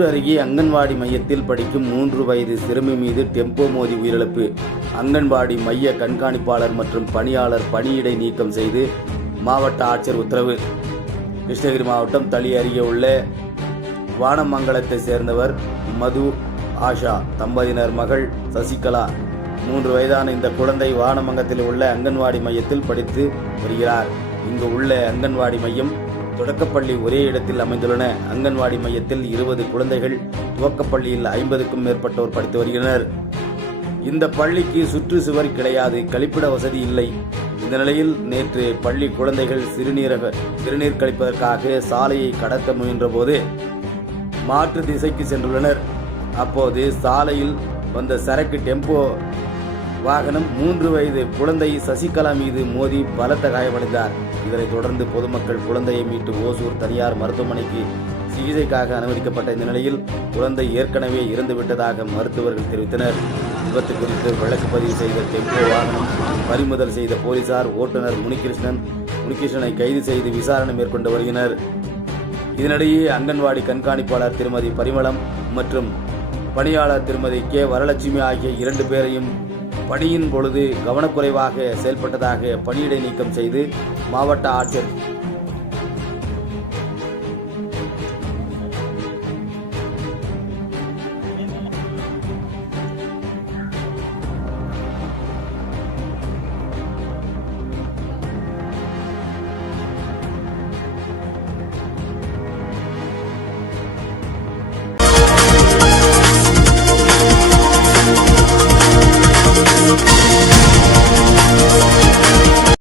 அருகே அங்கன்வாடி மையத்தில் படிக்கும் மூன்று வயது சிறுமி மீது டெம்போ மோதி உயிரிழப்பு. அங்கன்வாடி மைய கண்காணிப்பாளர் மற்றும் பணியாளர் பணியிடை நீக்கம் செய்து மாவட்ட ஆட்சியர் உத்தரவு. கிருஷ்ணகிரி மாவட்டம் தளி அருகே உள்ள வானமங்கலத்தை சேர்ந்தவர் மது ஆஷா தம்பதியினர் மகள் சசிகலா. மூன்று வயதான இந்த குழந்தை வானமங்கத்தில் உள்ள அங்கன்வாடி மையத்தில் படித்து வருகிறார். இங்கு உள்ள அங்கன்வாடி மையம் தொடக்கப்பள்ளி ஒரே இடத்தில் அமைந்துள்ளன. அங்கன்வாடி மையத்தில் இருபது குழந்தைகள் துவக்கப்பள்ளியில் ஐம்பதுக்கும் மேற்பட்டோர் படித்து வருகின்றனர். இந்த பள்ளிக்கு சுற்று சுவர் கிடையாது கழிப்பிட வசதி இல்லை. இந்த நிலையில் நேற்று பள்ளி குழந்தைகள் சிறுநீரக சிறுநீர் கழிப்பதற்காக சாலையை கடக்க முயன்றபோது மாற்று திசைக்கு சென்றுள்ளனர். அப்போது சாலையில் வந்த சரக்கு டெம்போ வாகனம் மூன்று வயது குழந்தை சசிகலா மீது மோதி பலத்த காயமடைந்தார். இதனைத் தொடர்ந்து பொதுமக்கள் குழந்தையை மீட்டு ஓசூர் தனியார் மருத்துவமனைக்கு சிகிச்சைக்காக அனுமதிக்கப்பட்ட இந்த நிலையில் குழந்தை ஏற்கனவே இறந்துவிட்டதாக மருத்துவர்கள் தெரிவித்தனர். விபத்து குறித்து வழக்கு பதிவு செய்த டெம்போ வாகனம் பறிமுதல் செய்த போலீசார் ஓட்டுநர் முனிகிருஷ்ணன் முனிகிருஷ்ணனை கைது செய்து விசாரணை மேற்கொண்டு வருகினர். இதனிடையே அங்கன்வாடி கண்காணிப்பாளர் திருமதி பரிமளம் மற்றும் பணியாளர் திருமதி கே. வரலட்சுமி ஆகிய இரண்டு பேரையும் பணியின் பொழுது கவனக்குறைவாக செயல்பட்டதாக பணியிடை நீக்கம் செய்து மாவட்ட ஆட்சியர்